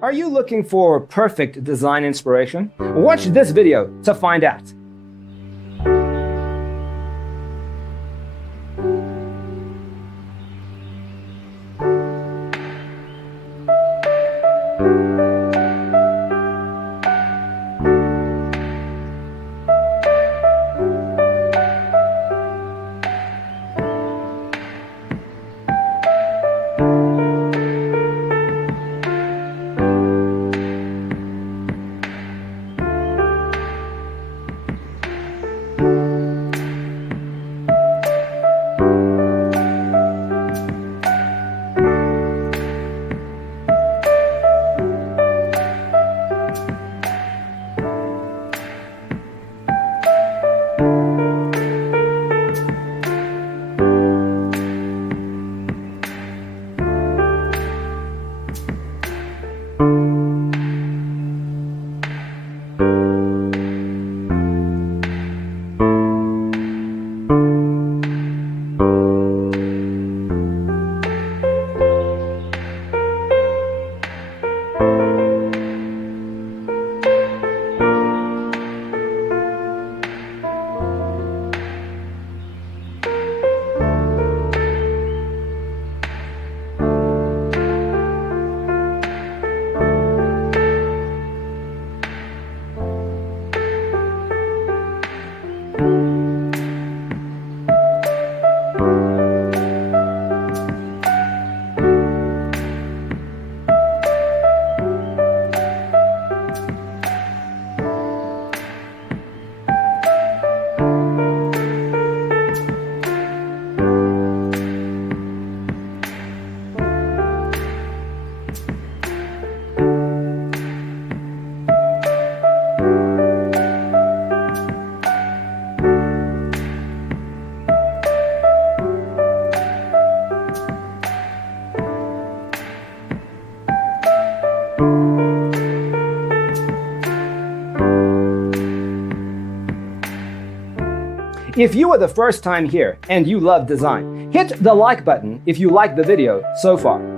Are you looking for perfect design inspiration? Watch this video to find out. If you are the first time here and you love design, hit the like button if you like the video so far.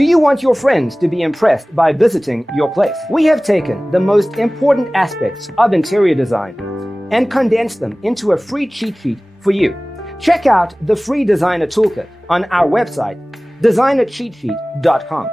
Do you want your friends to be impressed by visiting your place? We have taken the most important aspects of interior design and condensed them into a free cheat sheet for you. Check out the free designer toolkit on our website, designercheatsheet.com.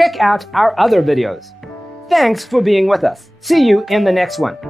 Check out our other videos. Thanks for being with us. See you in the next one.